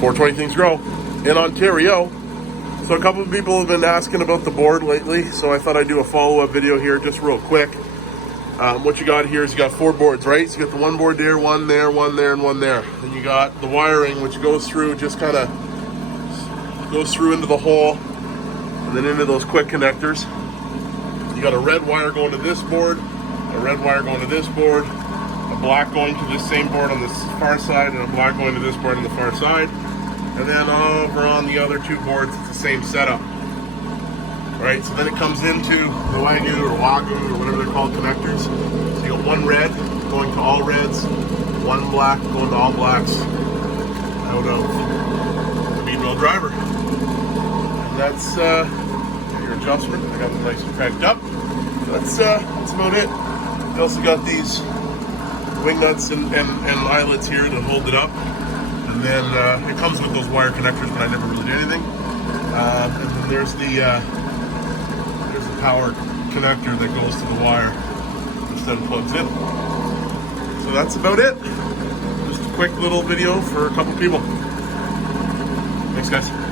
420 Things Grow in Ontario. So a couple of people have been asking about the board lately, so I thought I'd do a follow-up video here just real quick. What you got here is you got 4 boards, right? So you got the 1 board there, 1 there, 1 there, and 1 there. Then you got the wiring, which goes through, just kind of goes through into the hole and then into those quick connectors. You got a red wire going to this board, a red wire going to this board, a black going to this same board on this far side, and a black going to this board on the far side. And then over on the other 2 boards, it's the same setup. Right, so then it comes into the Wagyu or Wagyu or whatever they're called connectors. So you got 1 red going to all reds, 1 black going to all blacks out of the Speedwell driver. And that's your adjustment. I got it nice and cranked up. So that's about it. You also got these wing nuts and eyelets here to hold it up. And then it comes with those wire connectors, but I never really did anything. And then there's the power connector that goes to the wire, which then plugs in. So that's about it. Just a quick little video for a couple people. Thanks, guys.